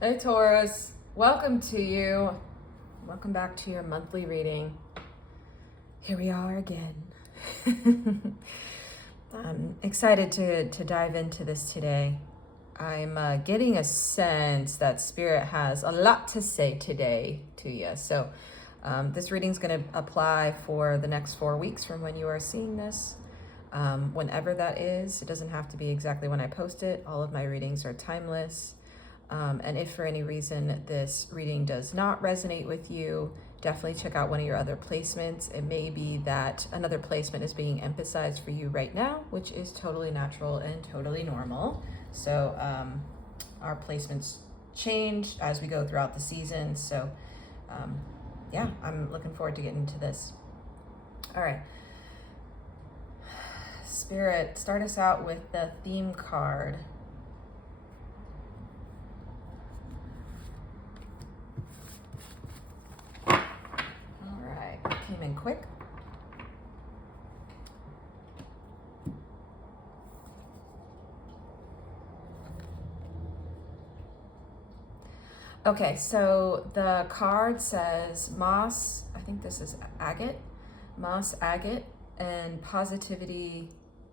Hey Taurus, welcome to you. Welcome back to your monthly reading. Here we are again. I'm excited to dive into this today. I'm getting a sense that Spirit has a lot to say today to you. So this reading is going to apply for the next 4 weeks from when you are seeing this. Whenever that is, it doesn't have to be exactly when I post it. All of my readings are timeless. And if for any reason this reading does not resonate with you, definitely check out one of your other placements. It may be that another placement is being emphasized for you right now, which is totally natural and totally normal. So our placements change as we go throughout the season. So yeah, I'm looking forward to getting into this. All right. Spirit, start us out with the theme card. Came in quick. Okay, so the card says moss, I think this is agate, moss agate, and positivity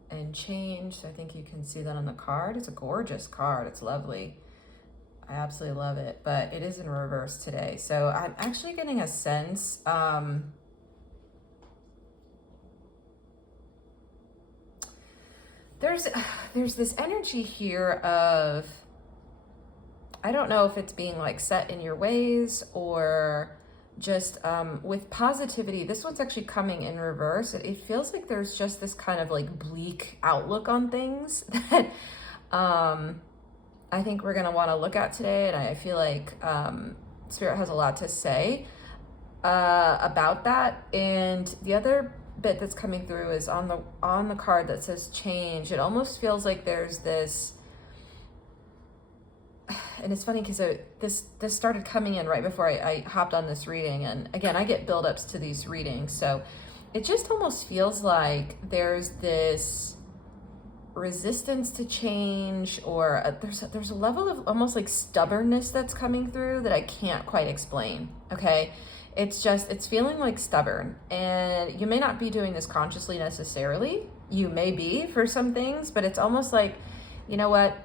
and change. So I think you can see that on the card. It's a gorgeous card. It's lovely. I absolutely love it, but it is in reverse today. So I'm actually getting a sense, there's this energy here of, I don't know if it's being like set in your ways or just with positivity. This one's actually coming in reverse. It feels like there's just this kind of like bleak outlook on things that I think we're going to want to look at today. And I feel like Spirit has a lot to say about that. And the other bit that's coming through is on the card that says change. It almost feels like there's this, and it's funny because this started coming in right before I hopped on this reading, and again I get buildups to these readings, so it just almost feels like there's this resistance to change, or there's a level of almost like stubbornness that's coming through that I can't quite explain. Okay. It's feeling like stubborn, and you may not be doing this consciously necessarily. You may be for some things, but it's almost like, you know what?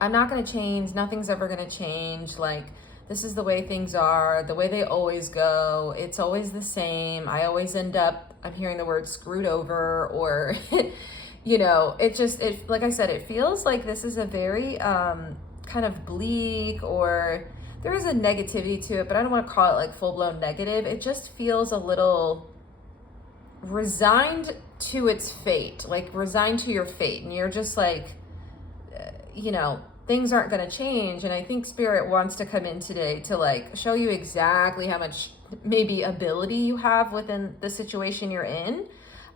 I'm not going to change. Nothing's ever going to change. Like, this is the way things are, the way they always go. It's always the same. I always end up, I'm hearing the word screwed over, or, you know, like I said, it feels like this is a very kind of bleak, or there is a negativity to it, but I don't want to call it like full-blown negative. It just feels a little resigned to its fate, like resigned to your fate. And you're just like, you know, things aren't going to change. And I think Spirit wants to come in today to like show you exactly how much maybe ability you have within the situation you're in.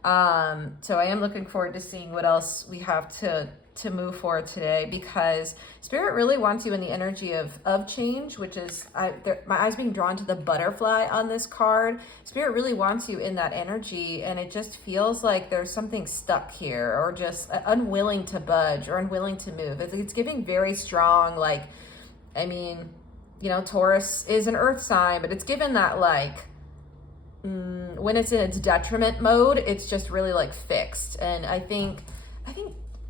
So I am looking forward to seeing what else we have to move forward today, because Spirit really wants you in the energy of change, which is, my eyes being drawn to the butterfly on this card. Spirit really wants you in that energy, and it just feels like there's something stuck here, or just unwilling to budge or unwilling to move. It's giving very strong, like, I mean, you know, Taurus is an earth sign, but it's given that like, when it's in its detriment mode, it's just really like fixed. And I think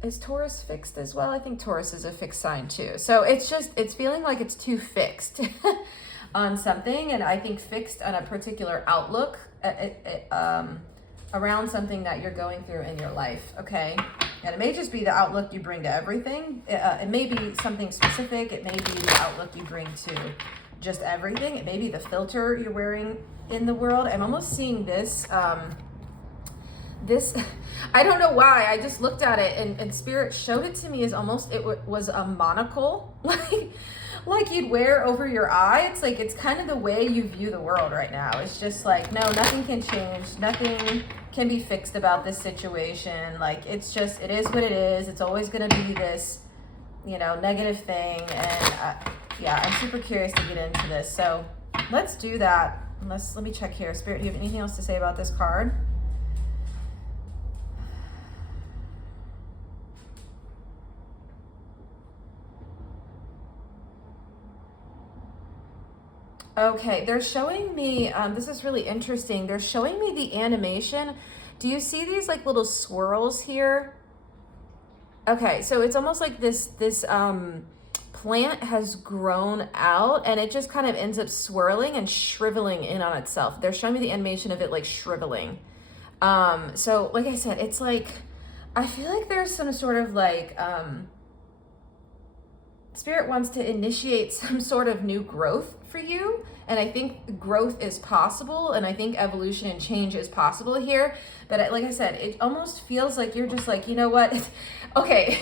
is Taurus fixed as well? I think Taurus is a fixed sign too. So it's feeling like it's too fixed on something. And I think fixed on a particular outlook around something that you're going through in your life. Okay. And it may just be the outlook you bring to everything. It may be something specific. It may be the outlook you bring to just everything. It may be the filter you're wearing in the world. I'm almost seeing this, I don't know why, I just looked at it and Spirit showed it to me as almost was a monocle, like you'd wear over your eye. It's like, it's kind of the way you view the world right now. It's just like, no, nothing can change, nothing can be fixed about this situation. Like, it's just, it is what it is. It's always going to be this, you know, negative thing. And yeah, I'm super curious to get into this, so let's do that. Let me check here. Spirit, do you have anything else to say about this card? Okay, they're showing me, this is really interesting. They're showing me the animation. Do you see these like little swirls here? Okay, so it's almost like this plant has grown out and it just kind of ends up swirling and shriveling in on itself. They're showing me the animation of it like shriveling. So like I said, it's like, I feel like there's some sort of like, Spirit wants to initiate some sort of new growth for you. And I think growth is possible. And I think evolution and change is possible here. But like I said, it almost feels like you're just like, you know what? Okay,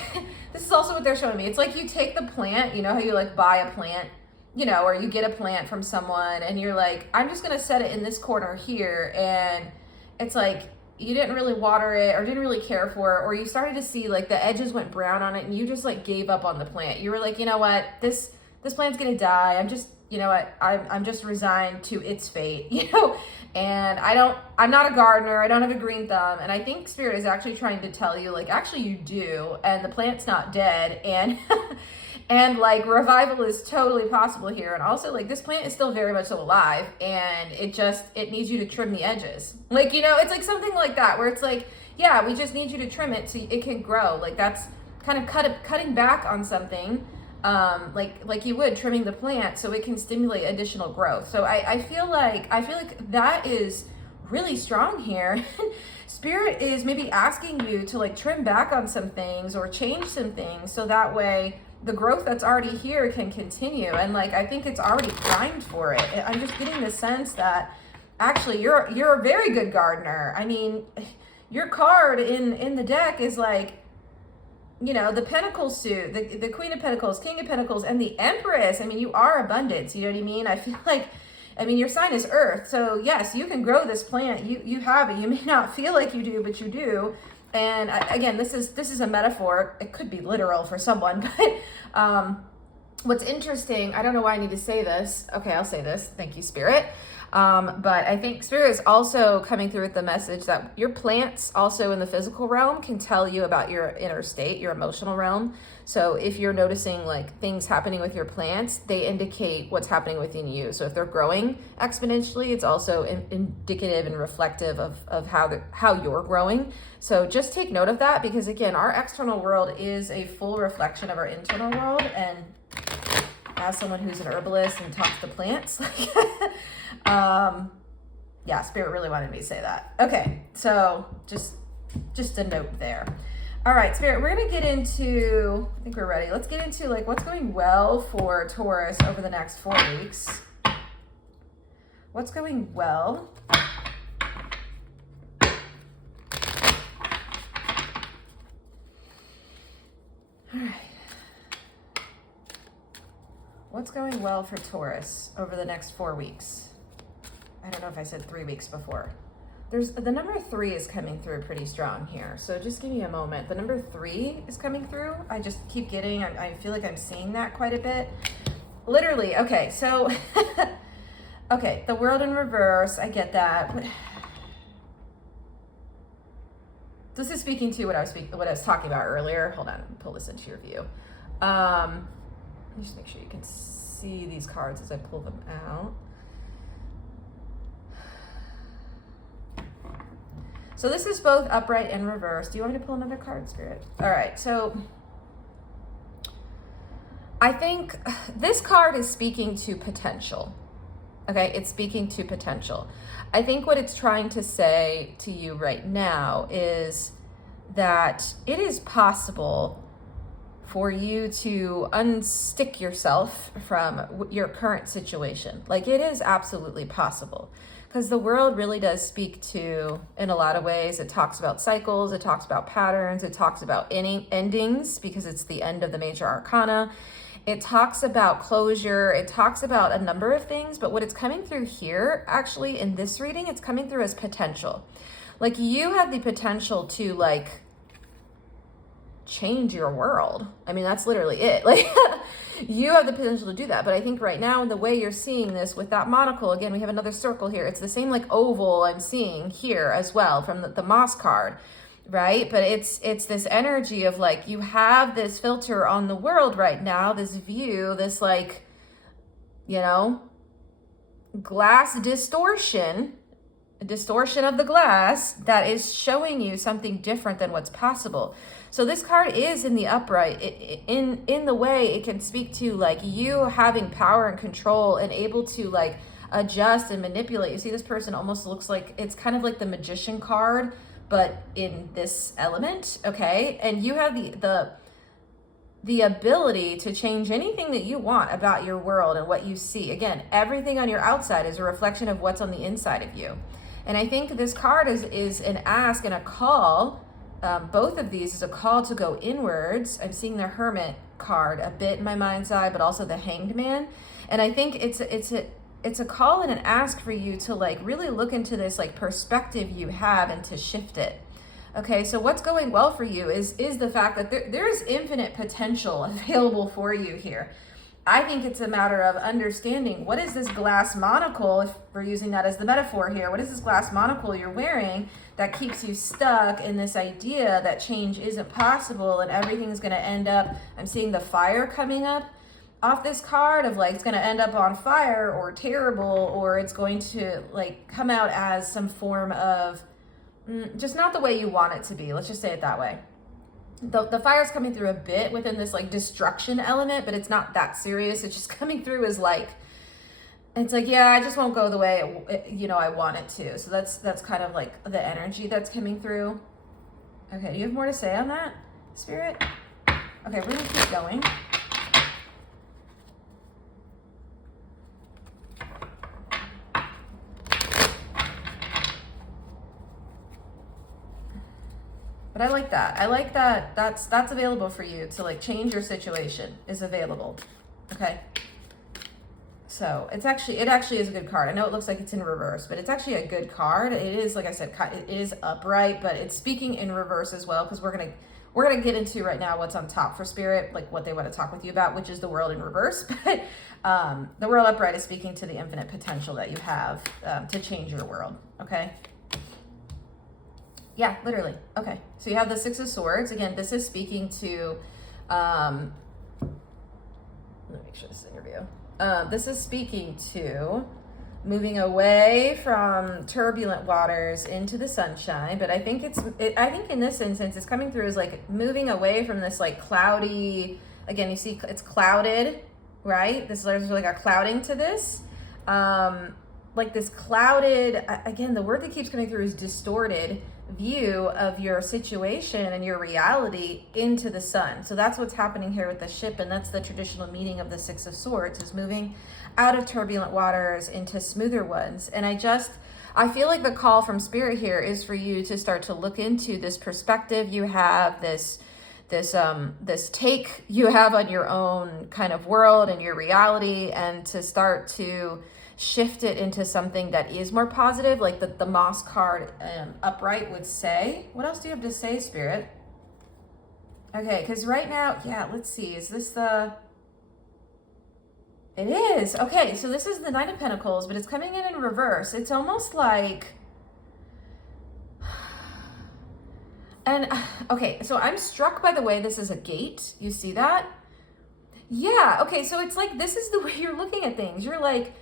this is also what they're showing me. It's like you take the plant, you know how you like buy a plant, you know, or you get a plant from someone and you're like, I'm just going to set it in this corner here. And it's like, you didn't really water it or didn't really care for it, or you started to see like the edges went brown on it and you just like gave up on the plant. You were like, you know what, this plant's gonna die. I'm just, you know what, I'm just resigned to its fate, you know. And I'm not a gardener, I don't have a green thumb. And I think Spirit is actually trying to tell you like, actually you do, and the plant's not dead, and and like revival is totally possible here. And also like this plant is still very much so alive, and it needs you to trim the edges. Like, you know, it's like something like that where it's like, yeah, we just need you to trim it so it can grow. Like that's kind of cutting back on something, like you would trimming the plant so it can stimulate additional growth. So I feel like that is really strong here. Spirit is maybe asking you to like trim back on some things or change some things so that way the growth that's already here can continue. And like, I think it's already primed for it. I'm just getting the sense that actually you're a very good gardener. I mean, your card in the deck is like, you know, the Pentacle suit, the Queen of Pentacles, King of Pentacles, and the Empress. I mean, you are abundance. You know what I mean? I feel like, I mean, your sign is Earth. So yes, you can grow this plant. You have it. You may not feel like you do, but you do. And again, this is a metaphor. It could be literal for someone, but what's interesting, I don't know why I need to say this. Okay, I'll say this. Thank you, Spirit. But I think Spirit is also coming through with the message that your plants also in the physical realm can tell you about your inner state, your emotional realm. So if you're noticing like things happening with your plants, they indicate what's happening within you. So if they're growing exponentially, it's also indicative and reflective of how you're growing. So just take note of that, because again, our external world is a full reflection of our internal world. And as someone who's an herbalist and talks to plants, yeah, Spirit really wanted me to say that. Okay, so just a note there. All right, Spirit, we're gonna get into, I think we're ready. Let's get into like what's going well for Taurus over the next 4 weeks. What's going well? All right. What's going well for Taurus over the next 4 weeks? I don't know if I said 3 weeks before. The number 3 is coming through pretty strong here. So just give me a moment. The number 3 is coming through. I just keep getting, I feel like I'm seeing that quite a bit. Literally, okay, so, okay, the world in reverse, I get that. This is speaking to what I was talking about earlier. Hold on, let me pull this into your view. Let me just make sure you can see these cards as I pull them out. So this is both upright and reverse. Do you want me to pull another card, Spirit? All right, so I think this card is speaking to potential. Okay, it's speaking to potential. I think what it's trying to say to you right now is that it is possible for you to unstick yourself from your current situation. Like, it is absolutely possible, because the world really does speak to, in a lot of ways, it talks about cycles, it talks about patterns, it talks about endings, because it's the end of the major arcana. It talks about closure, it talks about a number of things, but what it's coming through here, actually, in this reading, it's coming through as potential. Like, you have the potential to, like, change your world. I mean, that's literally it. Like, you have the potential to do that. But I think right now, the way you're seeing this with that monocle, again, we have another circle here. It's the same like oval I'm seeing here as well from the Moss card, right? But it's this energy of like, you have this filter on the world right now, this view, this like, you know, glass distortion, a distortion of the glass that is showing you something different than what's possible. So this card is in the upright. In the way it can speak to like you having power and control and able to like adjust and manipulate. You see, this person almost looks like it's kind of like the magician card, but in this element, okay? And you have the ability to change anything that you want about your world and what you see. Again, everything on your outside is a reflection of what's on the inside of you. And I think this card is an ask and a call. Both of these is a call to go inwards. I'm seeing the Hermit card a bit in my mind's eye, but also the Hanged Man. And I think it's a call and an ask for you to like really look into this like perspective you have and to shift it. Okay, so what's going well for you is the fact that there is infinite potential available for you here. I think it's a matter of understanding what is this glass monocle, if we're using that as the metaphor here, what is this glass monocle you're wearing that keeps you stuck in this idea that change isn't possible and everything's gonna end up, I'm seeing the fire coming up off this card of like it's going to end up on fire or terrible, or it's going to like come out as some form of just not the way you want it to be. Let's just say it that way. The fire's coming through a bit within this like destruction element, but it's not that serious. It's just coming through as like, it's like, yeah, I just won't go the way I want it to. So that's kind of like the energy that's coming through. Okay, do you have more to say on that, Spirit? Okay, we're going to keep going. But I like that. I like that that's available for you to like change your situation is available. Okay. So it actually is a good card. I know it looks like it's in reverse, but it's actually a good card. It is, like I said, it is upright, but it's speaking in reverse as well, because we're gonna get into right now what's on top for Spirit, like what they want to talk with you about, which is the world in reverse. But the world upright is speaking to the infinite potential that you have to change your world. Okay. Yeah, literally. Okay. So you have the Six of Swords. Again, this is speaking to, let me make sure this is interview. This is speaking to moving away from turbulent waters into the sunshine. But I think I think in this instance, it's coming through as like moving away from this like cloudy, again, you see it's clouded, right? There's like a clouding to this. Like this clouded, again, the word that keeps coming through is distorted view of your situation and your reality into the sun. So that's what's happening here with the ship, and that's the traditional meaning of the Six of Swords, is moving out of turbulent waters into smoother ones. And I feel like the call from Spirit here is for you to start to look into this perspective you have, this take you have on your own kind of world and your reality, and to start to shift it into something that is more positive, like the Moss card upright would say. What else do you have to say, Spirit? Okay, because right now, yeah, let's see. Is this It is. Okay, so this is the Nine of Pentacles, but it's coming in reverse. It's almost like... And, okay, so I'm struck by the way this is a gate. You see that? Yeah, okay, so it's like this is the way you're looking at things. You're like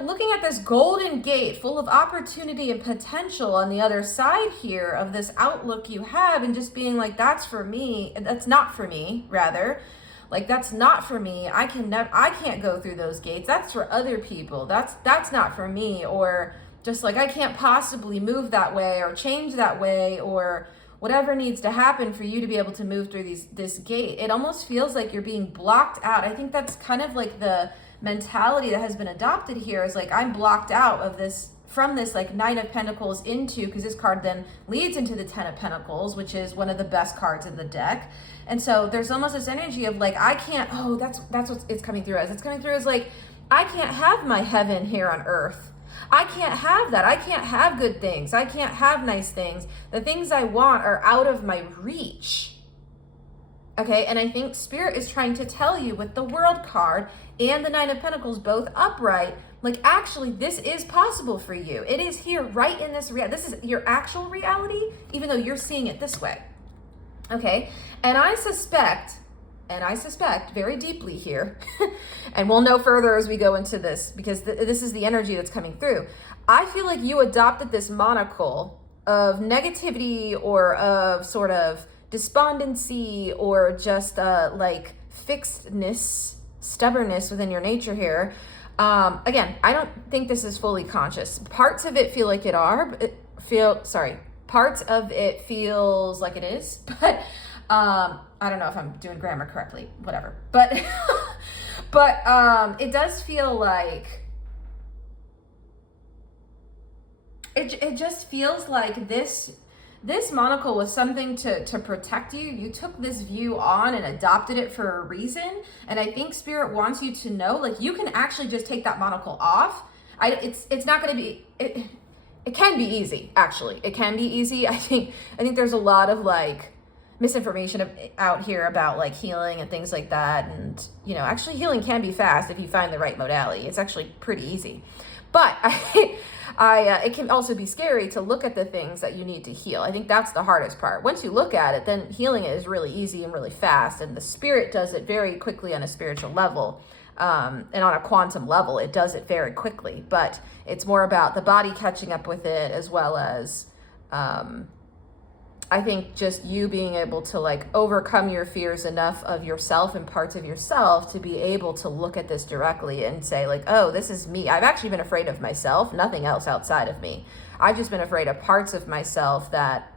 looking at this golden gate full of opportunity and potential on the other side here of this outlook you have, and just being like, that's for me. That's not for me, rather. Like, that's not for me. I can't go through those gates. That's for other people. That's not for me. Or just like, I can't possibly move that way or change that way, or whatever needs to happen for you to be able to move through this gate. It almost feels like you're being blocked out. I think that's kind of like the mentality that has been adopted here, is like, I'm blocked out of this, from this like Nine of Pentacles into, because this card then leads into the Ten of Pentacles, which is one of the best cards in the deck. And so there's almost this energy of like, I can't, that's what it's coming through as. It's coming through as like, I can't have my heaven here on earth. I can't have that. I can't have good things. I can't have nice things. The things I want are out of my reach. Okay, and I think Spirit is trying to tell you with the World card and the Nine of Pentacles both upright, like, actually, this is possible for you. It is here right in this reality. This is your actual reality, even though you're seeing it this way. Okay, and I suspect and I suspect very deeply here, and we'll know further as we go into this, because this is the energy that's coming through. I feel like you adopted this monocle of negativity or of sort of despondency or just like fixedness, stubbornness within your nature here. Again, I don't think this is fully conscious. Parts of it feel like it are, parts of it feels like it is, but I don't know if I'm doing grammar correctly, whatever. But it does feel like it just feels like this monocle was something to protect you. You took this view on and adopted it for a reason. And I think Spirit wants you to know, like, you can actually just take that monocle off. It's not going to be, it can be easy, actually. It can be easy. I think there's a lot of like misinformation out here about like healing and things like that. And, you know, actually healing can be fast if you find the right modality. It's actually pretty easy. But it can also be scary to look at the things that you need to heal. I think that's the hardest part. Once you look at it, then healing it is really easy and really fast. And the Spirit does it very quickly on a spiritual level. And on a quantum level, it does it very quickly. But it's more about the body catching up with it, as well as I think just you being able to like overcome your fears enough of yourself and parts of yourself to be able to look at this directly and say like, oh, this is me. I've actually been afraid of myself, nothing else outside of me. I've just been afraid of parts of myself that,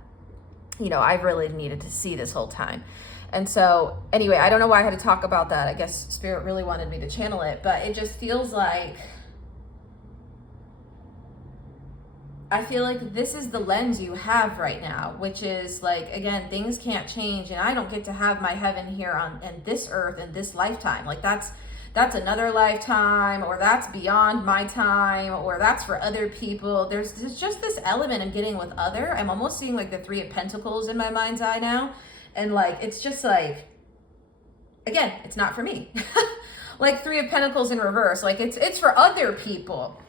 you know, I've really needed to see this whole time. And so anyway, I don't know why I had to talk about that. I guess Spirit really wanted me to channel it, but it just feels like, I feel like this is the lens you have right now, which is like, again, things can't change, and I don't get to have my heaven here on this earth in this lifetime. Like that's another lifetime, or that's beyond my time, or that's for other people. There's just this element of getting with other. I'm almost seeing like the Three of Pentacles in my mind's eye now. And like, it's just like, again, it's not for me. Like Three of Pentacles in reverse. Like it's for other people.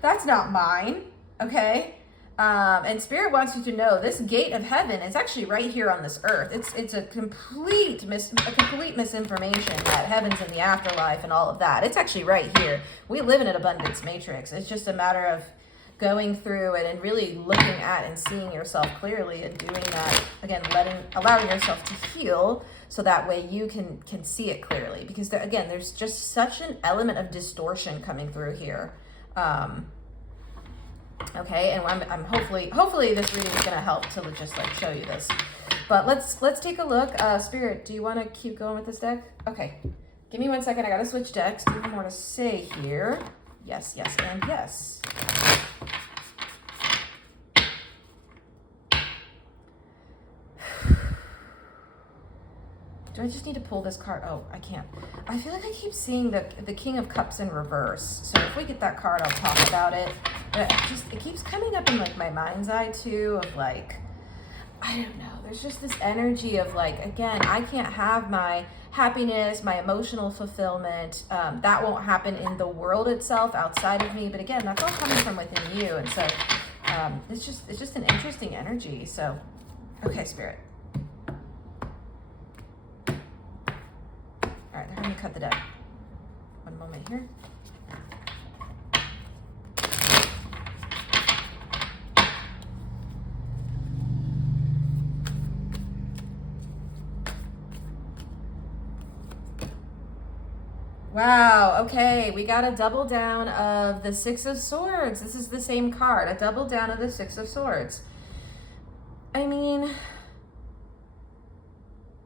That's not mine. Okay. And Spirit wants you to know this gate of heaven is actually right here on this earth. It's a complete misinformation that heaven's in the afterlife and all of that. It's actually right here. We live in an abundance matrix. It's just a matter of going through it and really looking at and seeing yourself clearly and doing that again, allowing yourself to heal so that way you can see it clearly, because again, there's just such an element of distortion coming through here. Okay, and I'm hopefully this reading is going to help to just like show you this. But let's take a look. Spirit, do you want to keep going with this deck? Okay, give me 1 second. I got to switch decks. Do you have more to say here? Yes, yes, and yes. Do I just need to pull this card? Oh, I can't. I feel like I keep seeing the King of Cups in reverse. So if we get that card, I'll talk about it. But it keeps coming up in like my mind's eye too, of like, I don't know. There's just this energy of like, again, I can't have my happiness, my emotional fulfillment. That won't happen in the world itself outside of me. But again, that's all coming from within you. And so it's just an interesting energy. So, okay, Spirit. All right, they're going to cut the deck. One moment here. Wow, okay, we got a double down of the Six of Swords. This is the same card, a double down of the Six of Swords. I mean,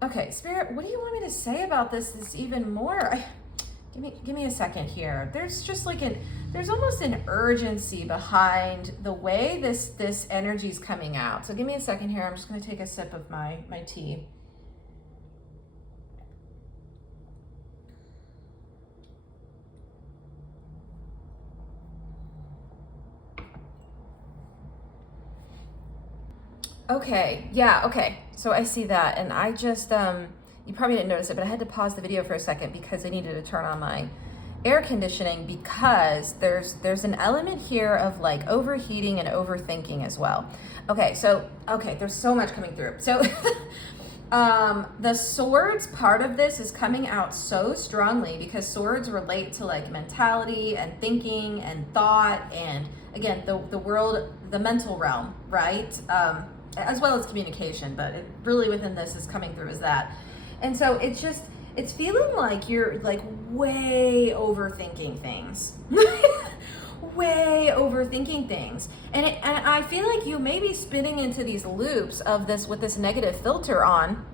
okay, Spirit, what do you want me to say about this even more? Give me a second here. There's just like there's almost an urgency behind the way this energy is coming out. So give me a second here. I'm just going to take a sip of my tea. Okay, yeah, okay. So I see that, and I just, you probably didn't notice it, but I had to pause the video for a second because I needed to turn on my air conditioning, because there's an element here of like overheating and overthinking as well. Okay, so, there's so much coming through. So The swords part of this is coming out so strongly because swords relate to like mentality and thinking and thought and again the world, the mental realm, right? As well as communication, but it really within this is coming through as that. And so it's feeling like you're like way overthinking things. Way overthinking things. And I feel like you may be spinning into these loops of this with this negative filter on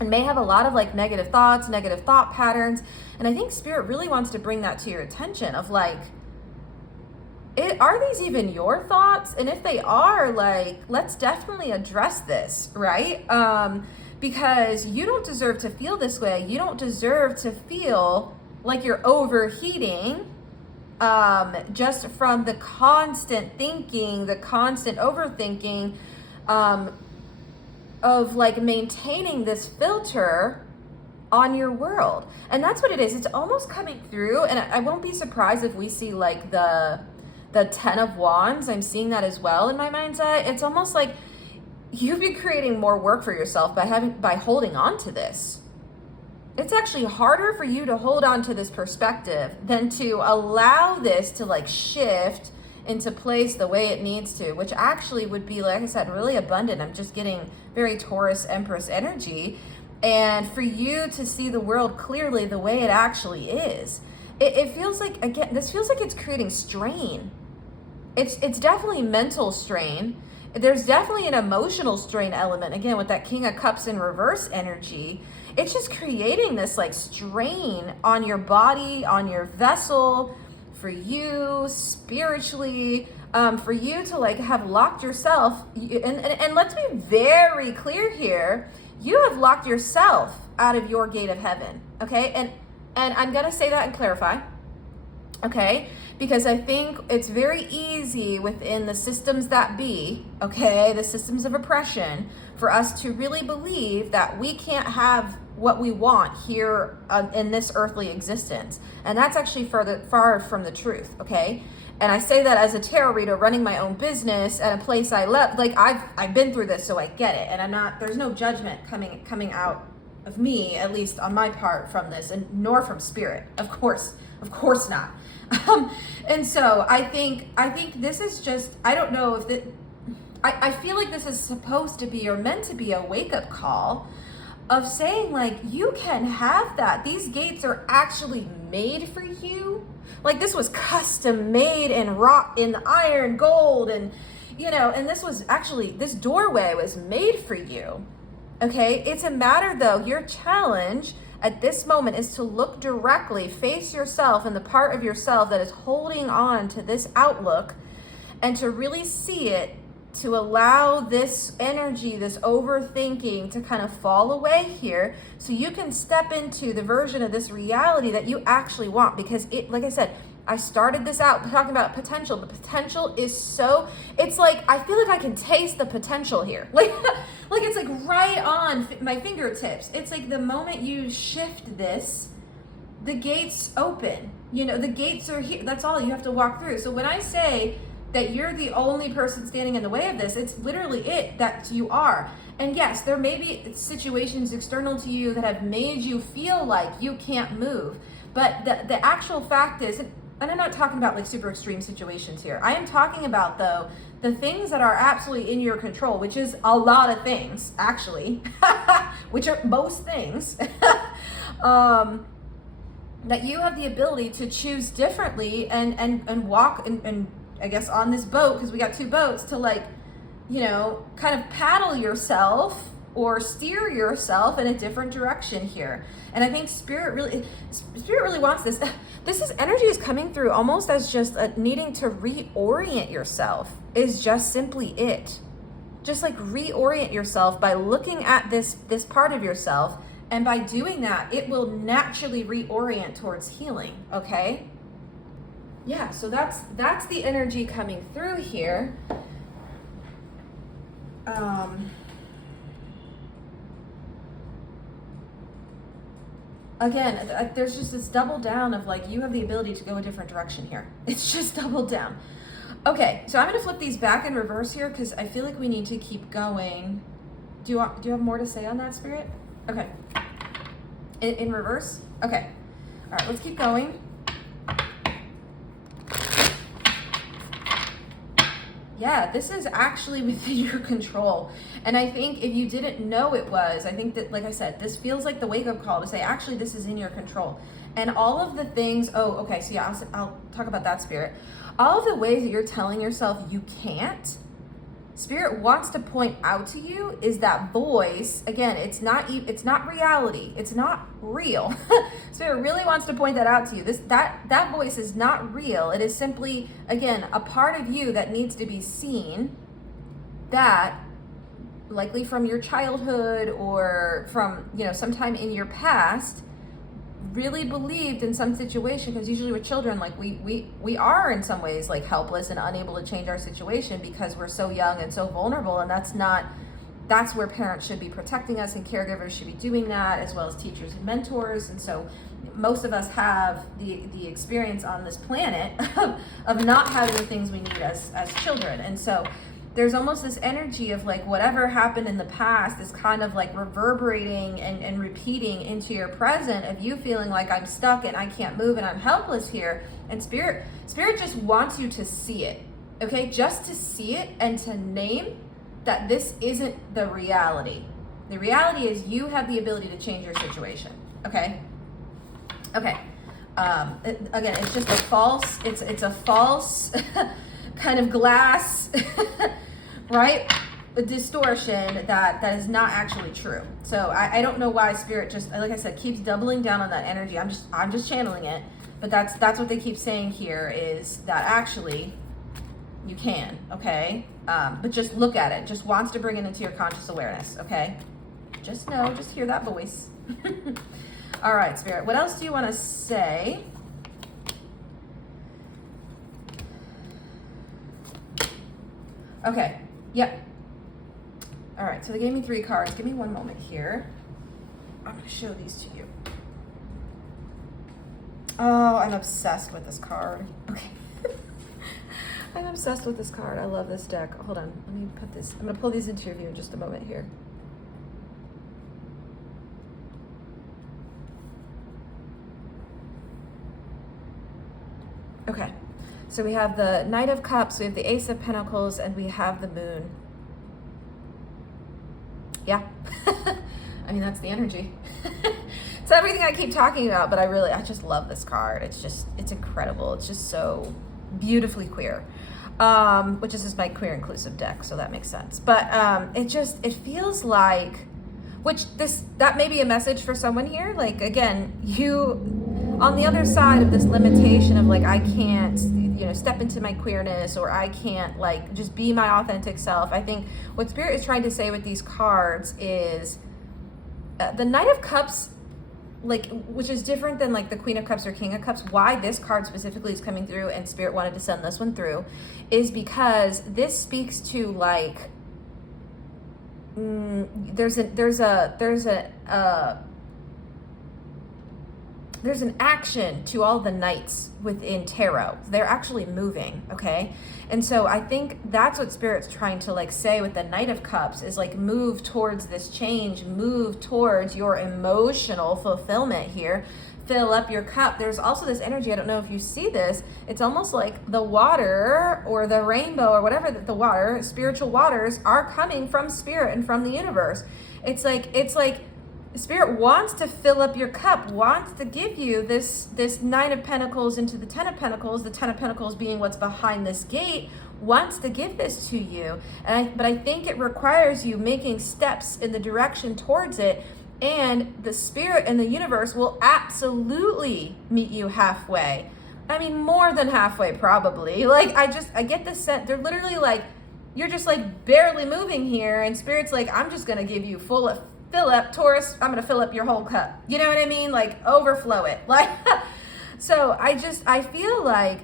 and may have a lot of like negative thoughts, negative thought patterns. And I think Spirit really wants to bring that to your attention of like, are these even your thoughts? And if they are, like, let's definitely address this, right? Because you don't deserve to feel this way. You don't deserve to feel like you're overheating just from the constant thinking, the constant overthinking of like maintaining this filter on your world. And that's what it is. It's almost coming through. And I won't be surprised if we see like the 10 of Wands. I'm seeing that as well in my mind's eye. It's almost like you've been creating more work for yourself by holding on to this. It's actually harder for you to hold on to this perspective than to allow this to like shift into place the way it needs to, which actually would be, like I said, really abundant. I'm just getting very Taurus Empress energy. And for you to see the world clearly the way it actually is, it feels like, again, this feels like it's creating strain. It's definitely mental strain. There's definitely an emotional strain element. Again, with that King of Cups in reverse energy, it's just creating this like strain on your body, on your vessel, for you spiritually, for you to like have locked yourself. And let's be very clear here. You have locked yourself out of your gate of heaven. Okay. And I'm going to say that and clarify. Okay. Because I think it's very easy within the systems that be, okay, the systems of oppression, for us to really believe that we can't have what we want here in this earthly existence. And that's actually far from the truth, okay? And I say that as a tarot reader running my own business at a place I love. Like I've been through this, so I get it. And there's no judgment coming out of me, at least on my part, from this, and nor from Spirit. Of course not. And so I think this is just, I don't know if I feel like this is supposed to be or meant to be a wake-up call of saying like, you can have that. These gates are actually made for you. Like this was custom made in rock, in iron, gold, and and this doorway was made for you. Okay, it's a matter though, your challenge at this moment is to look directly, face yourself and the part of yourself that is holding on to this outlook, and to really see it, to allow this energy, this overthinking to kind of fall away here, so you can step into the version of this reality that you actually want. Because it, like I said, I started this out talking about potential. The potential is so, it's like, I feel like I can taste the potential here. Like it's like right on my fingertips. It's like the moment you shift this, the gates open. The gates are here. That's all you have to walk through. So when I say that you're the only person standing in the way of this, it's literally it, that you are. And yes, there may be situations external to you that have made you feel like you can't move. But the actual fact is, and I'm not talking about like super extreme situations here. I am talking about, though, the things that are absolutely in your control, which is a lot of things, actually, which are most things, that you have the ability to choose differently and walk and I guess on this boat, because we got two boats, to like, kind of paddle yourself or steer yourself in a different direction here. And I think Spirit really wants this. Energy is coming through almost as just needing to reorient yourself is just simply it. Just like reorient yourself by looking at this part of yourself. And by doing that, it will naturally reorient towards healing, okay? Yeah, so that's the energy coming through here. Again, there's just this double down of like, you have the ability to go a different direction here. It's just double down. Okay, so I'm going to flip these back in reverse here because I feel like we need to keep going Do you have more to say on that, Spirit? Okay. In reverse? Okay. All right, let's keep going. Yeah, this is actually within your control. And I think if you didn't know it was, I think that, like I said, this feels like the wake-up call to say, actually, this is in your control. And all of the things, okay, so yeah, I'll talk about that, Spirit. All of the ways that you're telling yourself you can't, Spirit wants to point out to you is that voice. Again, it's not reality. It's not real. Spirit really wants to point that out to you. That voice is not real. It is simply, again, a part of you that needs to be seen, that likely from your childhood or from, sometime in your past, really believed in some situation, because usually with children, like we are in some ways like helpless and unable to change our situation because we're so young and so vulnerable, and that's where parents should be protecting us and caregivers should be doing that, as well as teachers and mentors. And so most of us have the experience on this planet of not having the things we need as children. And so there's almost this energy of like whatever happened in the past is kind of like reverberating and repeating into your present, of you feeling like I'm stuck and I can't move and I'm helpless here. And spirit just wants you to see it, okay? Just to see it and to name that this isn't the reality. The reality is you have the ability to change your situation, okay? Okay. Again, it's just a false, it's a false kind of glass, right? A distortion that is not actually true. So I don't know why Spirit just, like I said, keeps doubling down on that energy. I'm just channeling it, but that's what they keep saying here, is that actually you can, okay? But just look at it. Just wants to bring it into your conscious awareness, okay? Just hear that voice. All right, Spirit, what else do you want to say? Okay, yep. All right, so they gave me 3 cards. Give me one moment here. I'm going to show these to you. Oh, I'm obsessed with this card. Okay. I'm obsessed with this card. I love this deck. Hold on, let me put this. I'm going to pull these into your view in just a moment here. Okay. So we have the Knight of Cups, we have the Ace of Pentacles, and we have the Moon. Yeah. I mean, that's the energy. It's everything I keep talking about, but I just love this card. It's incredible. It's just so beautifully queer. Which is just my queer inclusive deck, so that makes sense. But it feels like, that may be a message for someone here. Like, again, you, on the other side of this limitation of like, I can't, step into my queerness, or I can't like just be my authentic self. I think what Spirit is trying to say with these cards is the Knight of Cups, like, which is different than like the Queen of Cups or King of Cups. Why this card specifically is coming through and Spirit wanted to send this one through is because this speaks to like, there's an action to all the knights within tarot. They're actually moving, okay? And so I think that's what Spirit's trying to like say with the Knight of Cups, is like move towards this change, move towards your emotional fulfillment here, fill up your cup. There's also this energy, I don't know if you see this, it's almost like the water or the rainbow or whatever, the water, spiritual waters are coming from Spirit and from the universe. It's like Spirit wants to fill up your cup, wants to give you this Nine of Pentacles into the Ten of Pentacles, the Ten of Pentacles being what's behind this gate, wants to give this to you. But I think it requires you making steps in the direction towards it, and the Spirit and the universe will absolutely meet you halfway. I mean, more than halfway probably. Like, I get this sense, they're literally like, you're just like barely moving here, and Spirit's like, I'm just gonna give you fill up, Taurus, I'm gonna fill up your whole cup. You know what I mean? Like, overflow it. Like, so I feel like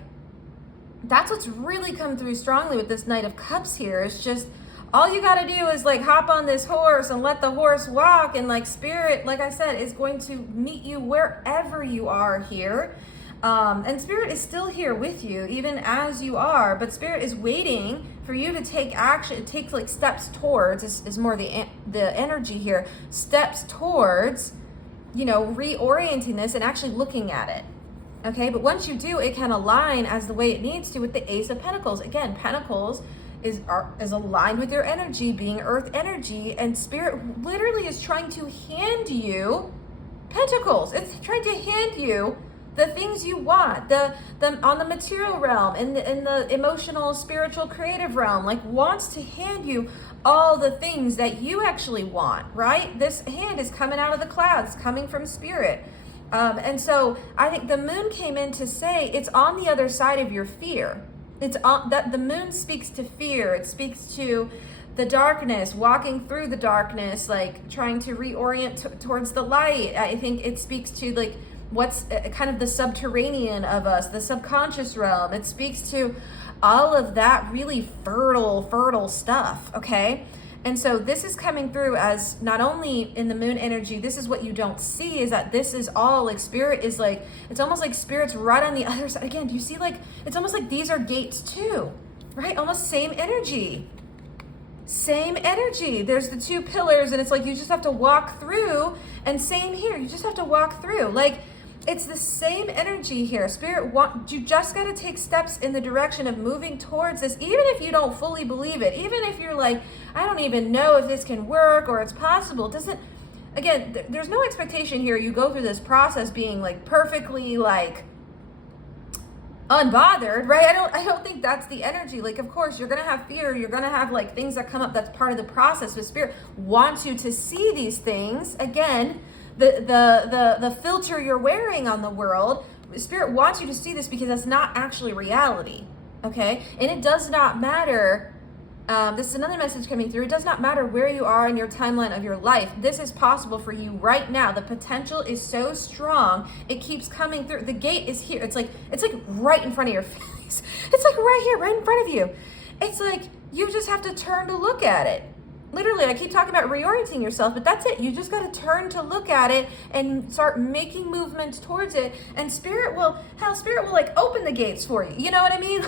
that's what's really come through strongly with this Knight of Cups here. It's just, all you gotta do is like hop on this horse and let the horse walk, and like Spirit, like I said, is going to meet you wherever you are here. And Spirit is still here with you, even as you are, but Spirit is waiting for you to take action. It takes like steps towards, is more the energy here, steps towards, you know, reorienting this and actually looking at it. Okay, but once you do, it can align as the way it needs to with the Ace of Pentacles. Again, Pentacles is aligned with your energy, being Earth energy, and Spirit literally is trying to hand you Pentacles. It's trying to hand you the things you want, the on the material realm, in the emotional, spiritual, creative realm, like wants to hand you all the things that you actually want, right? This hand is coming out of the clouds, coming from Spirit. And so I think the moon came in to say it's on the other side of your fear. It's on that the moon speaks to fear. It speaks to the darkness, walking through the darkness, like trying to reorient towards the light. I think it speaks to like what's kind of the subterranean of us, the subconscious realm. It speaks to all of that really fertile stuff, okay? And so this is coming through as not only in the moon energy, this is what you don't see, is that this is all like Spirit is like, it's almost like Spirit's right on the other side. Again, do you see like, it's almost like these are gates too, right? Almost same energy. Same energy. There's the two pillars and it's like you just have to walk through, and same here, you just have to walk through. Like, it's the same energy here. Spirit, you just got to take steps in the direction of moving towards this, even if you don't fully believe it, even if you're like, I don't even know if this can work or it's possible. It doesn't, again, there's no expectation here. You go through this process being like perfectly like unbothered, right? I don't think that's the energy. Like, of course, you're going to have fear. You're going to have like things that come up. That's part of the process. But Spirit wants you to see these things. Again, the filter you're wearing on the world, Spirit wants you to see this because that's not actually reality, okay? And it does not matter, this is another message coming through, it does not matter where you are in your timeline of your life. This is possible for you right now. The potential is so strong, it keeps coming through. The gate is here. It's like right in front of your face. It's like right here, right in front of you. It's like you just have to turn to look at it. Literally, I keep talking about reorienting yourself, but that's it. You just got to turn to look at it and start making movements towards it. And Spirit will like open the gates for you. You know what I mean?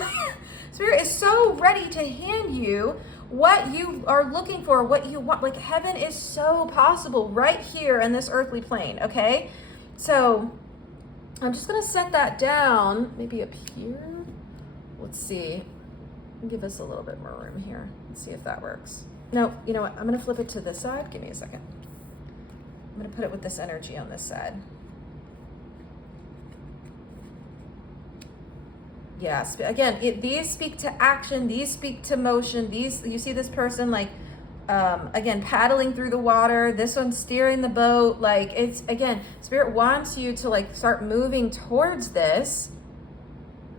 Spirit is so ready to hand you what you are looking for, what you want. Like, heaven is so possible right here in this earthly plane, okay? So I'm just going to set that down, maybe up here. Let's see. Give us a little bit more room here. Let's see if that works. No, you know what? I'm going to flip it to this side. Give me a second. I'm going to put it with this energy on this side. Yes. Again, these speak to action. These speak to motion. These, you see this person like, again, paddling through the water. This one's steering the boat. Like, it's, again, Spirit wants you to like start moving towards this.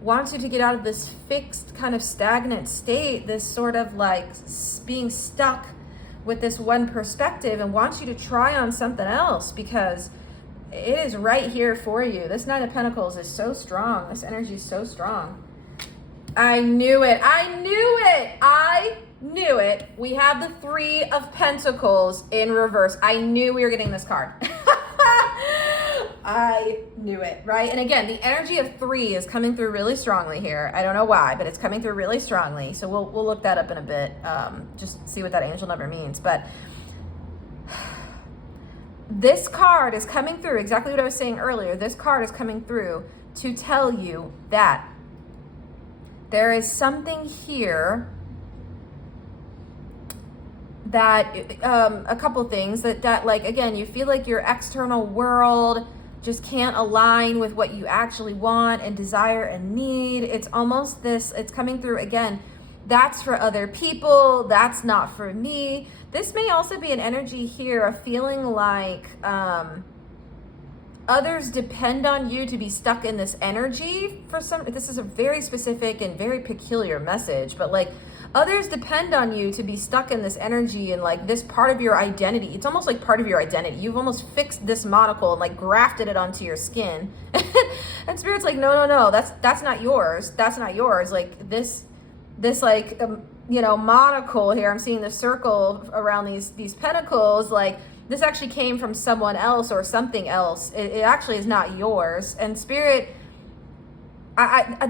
Wants you to get out of this fixed kind of stagnant state, this sort of like being stuck with this one perspective, and wants you to try on something else because it is right here for you. This Nine of Pentacles is so strong. This energy is so strong. I knew it. I knew it. I knew it. We have the Three of Pentacles in reverse. I knew we were getting this card. I knew it, right? And again, the energy of 3 is coming through really strongly here. I don't know why, but it's coming through really strongly. So we'll look that up in a bit, just see what that angel number means. But this card is coming through, exactly what I was saying earlier. This card is coming through to tell you that there is something here that, a couple things that like, again, you feel like your external world just can't align with what you actually want and desire and need. It's almost this, it's coming through again, that's for other people, that's not for me. This may also be an energy here of feeling like others depend on you to be stuck in this energy for some, this is a very specific and very peculiar message, but like others depend on you to be stuck in this energy and like this part of your identity. It's almost like part of your identity. You've almost fixed this monocle and like grafted it onto your skin. And Spirit's like, no, that's not yours. That's not yours. Like this like, you know, monocle here. I'm seeing the circle around these pentacles. Like this actually came from someone else or something else. It actually is not yours. And Spirit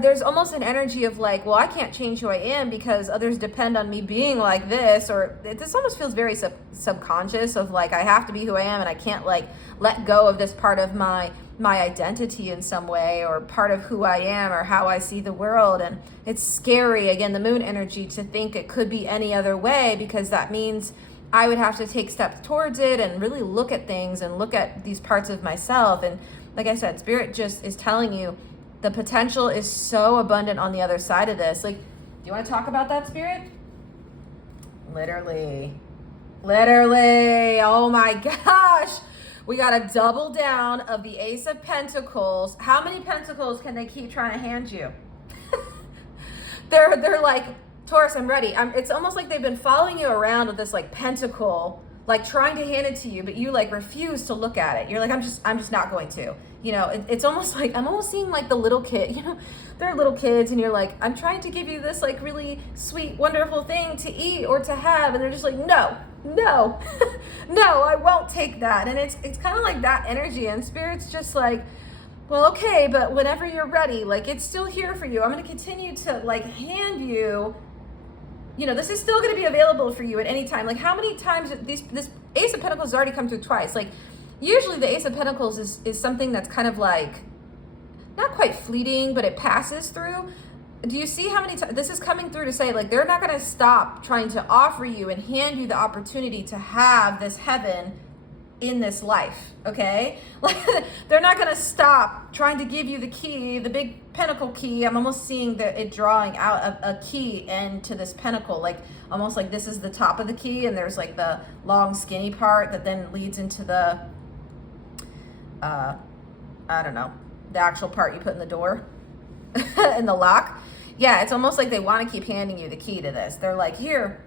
there's almost an energy of like, well, I can't change who I am because others depend on me being like this, or this almost feels very subconscious of like, I have to be who I am and I can't like let go of this part of my identity in some way, or part of who I am or how I see the world. And it's scary, again, the moon energy, to think it could be any other way, because that means I would have to take steps towards it and really look at things and look at these parts of myself. And like I said, Spirit just is telling you the potential is so abundant on the other side of this. Like, do you want to talk about that, Spirit? Literally. Oh my gosh. We got a double down of the Ace of Pentacles. How many pentacles can they keep trying to hand you? They're like, Taurus, I'm ready. It's almost like they've been following you around with this like pentacle, like trying to hand it to you, but you like refuse to look at it. You're like, I'm just not going to. You know, it's almost like, I'm almost seeing like the little kid, you know, they're little kids and you're like, I'm trying to give you this like really sweet, wonderful thing to eat or to have. And they're just like, no, no, I won't take that. And it's kind of like that energy, and Spirit's just like, well, okay, but whenever you're ready, like it's still here for you. I'm going to continue to like hand you, you know, this is still going to be available for you at any time. Like how many times this Ace of Pentacles has already come through twice. Like usually the Ace of Pentacles is something that's kind of like, not quite fleeting, but it passes through. Do you see how many times this is coming through to say like, they're not going to stop trying to offer you and hand you the opportunity to have this heaven in this life, okay? Like they're not going to stop trying to give you the key, the big pentacle key. I'm almost seeing it drawing out a key into this pentacle, like almost like this is the top of the key and there's like the long skinny part that then leads into the I don't know, the actual part you put in the door in the lock. Yeah, it's almost like they want to keep handing you the key to this. They're like, here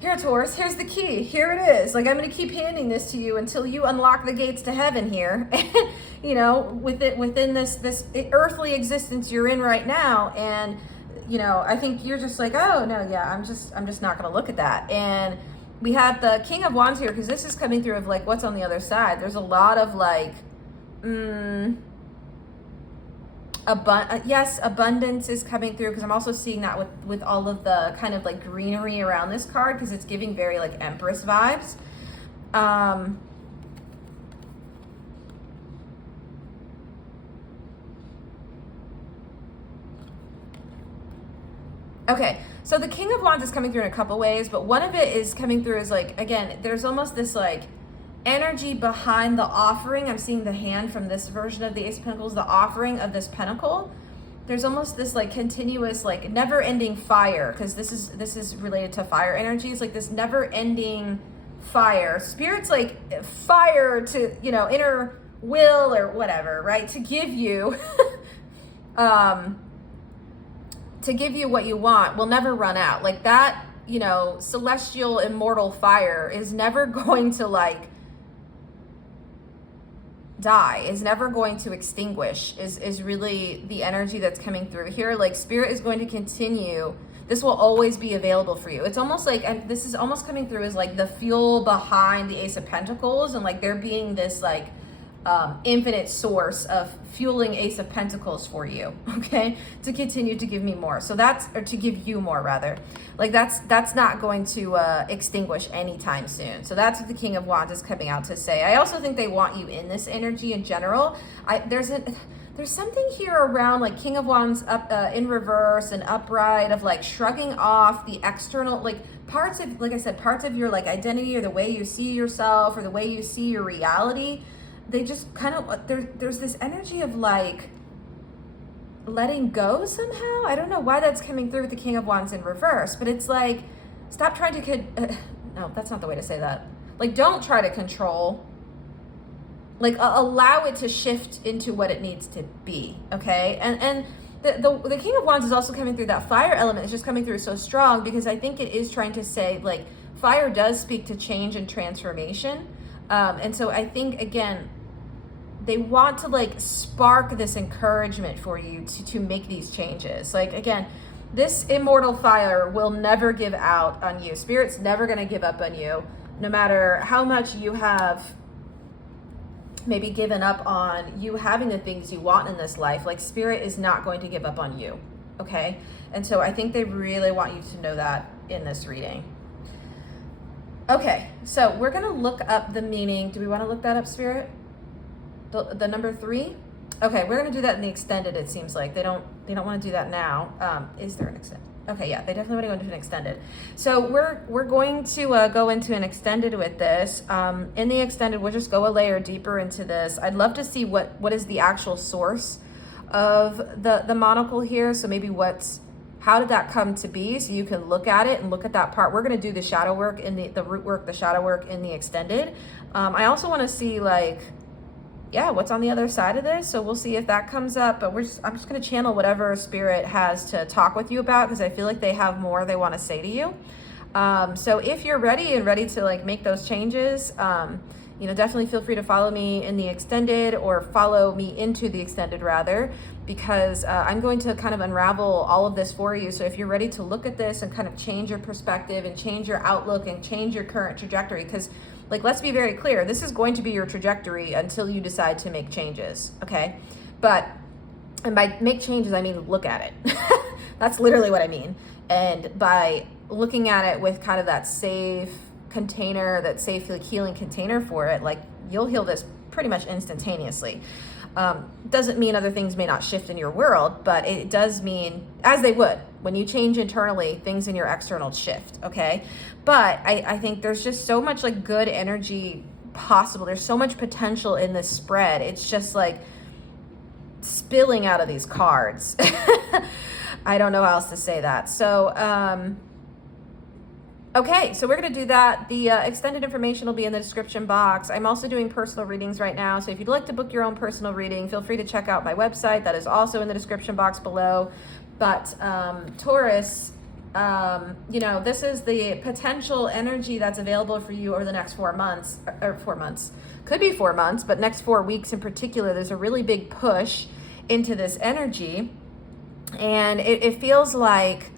Taurus, here's the key, here it is. Like, I'm going to keep handing this to you until you unlock the gates to heaven here. You know, within this earthly existence you're in right now. And, you know, I think you're just like, oh no, yeah, I'm just not going to look at that. And we have the King of Wands here, because this is coming through of like, what's on the other side. There's a lot of like, yes, abundance is coming through, because I'm also seeing that with all of the kind of like greenery around this card, because it's giving very like Empress vibes. Okay, so the King of Wands is coming through in a couple ways, but one of it is coming through as like, again, there's almost this like energy behind the offering. I'm seeing the hand from this version of the Ace of Pentacles, the offering of this pentacle. There's almost this like continuous, like never-ending fire, because this is related to fire energies, like this never-ending fire. Spirit's like fire to, you know, inner will or whatever, right? To give you, to give you what you want will never run out. Like that, you know, celestial immortal fire is never going to like die, is never going to extinguish, is really the energy that's coming through here. Like Spirit is going to continue. This will always be available for you. It's almost like, and this is almost coming through as like the fuel behind the Ace of Pentacles, and like there being this like infinite source of fueling Ace of Pentacles for you, okay, to continue to give me more. So that's, or to give you more rather, like that's not going to extinguish anytime soon. So that's what the King of Wands is coming out to say. I also think they want you in this energy in general. There's something here around like King of Wands up in reverse and upright, of like shrugging off the external, like parts of, like I said, parts of your like identity, or the way you see yourself, or the way you see your reality. They just kind of, there's this energy of like letting go somehow. I don't know why that's coming through with the King of Wands in reverse, but it's like, stop trying to, no, that's not the way to say that. Like, don't try to control, like allow it to shift into what it needs to be, okay? And the King of Wands is also coming through, that fire element is just coming through so strong, because I think it is trying to say like, fire does speak to change and transformation. And so I think, again, they want to like spark this encouragement for you to make these changes. Like, again, this immortal fire will never give out on you. Spirit's never going to give up on you, no matter how much you have, maybe given up on you having the things you want in this life. Like Spirit is not going to give up on you, okay? And so I think they really want you to know that in this reading. Okay, so we're gonna look up the meaning. Do we wanna look that up, Spirit? The number 3? Okay, we're gonna do that in the extended, it seems like. They don't wanna do that now. Is there an extended? Okay, yeah, they definitely want to go into an extended. So we're going to go into an extended with this. In the extended, we'll just go a layer deeper into this. I'd love to see what is the actual source of the monocle here. So maybe how did that come to be? So you can look at it and look at that part. We're going to do the shadow work in the root work, the shadow work in the extended. I also want to see what's on the other side of this. So we'll see if that comes up, but I'm just going to channel whatever Spirit has to talk with you about, because I feel like they have more they want to say to you. So if you're ready to make those changes, definitely feel free to follow me in the extended, or follow me into the extended rather, because I'm going to kind of unravel all of this for you. So if you're ready to look at this and kind of change your perspective and change your outlook and change your current trajectory, because let's be very clear, this is going to be your trajectory until you decide to make changes, okay? And by make changes, I mean look at it. That's literally what I mean. And by looking at it with kind of that safe container, that safe healing container for it, you'll heal this pretty much instantaneously. Doesn't mean other things may not shift in your world, but it does mean, as they would, when you change internally, things in your external shift, okay? But I think there's just so much good energy possible. There's so much potential in this spread. It's just spilling out of these cards. I don't know how else to say that. So, okay, so we're going to do that. The extended information will be in the description box. I'm also doing personal readings right now. So if you'd like to book your own personal reading, feel free to check out my website. That is also in the description box below. But Taurus, this is the potential energy that's available for you over the next 4 months, or 4 months. Could be 4 months, but next 4 weeks in particular, there's a really big push into this energy. And it feels like,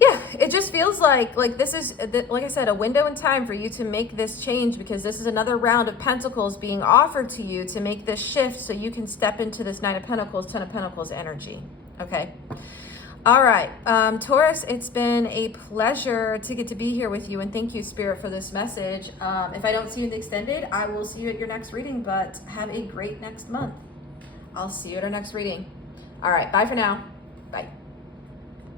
it just feels like this is, like I said, a window in time for you to make this change, because this is another round of Pentacles being offered to you to make this shift so you can step into this 9 of Pentacles, 10 of Pentacles energy, okay? All right, Taurus, it's been a pleasure to get to be here with you, and thank you, Spirit, for this message. If I don't see you in the extended, I will see you at your next reading, but have a great next month. I'll see you at our next reading. All right, bye for now.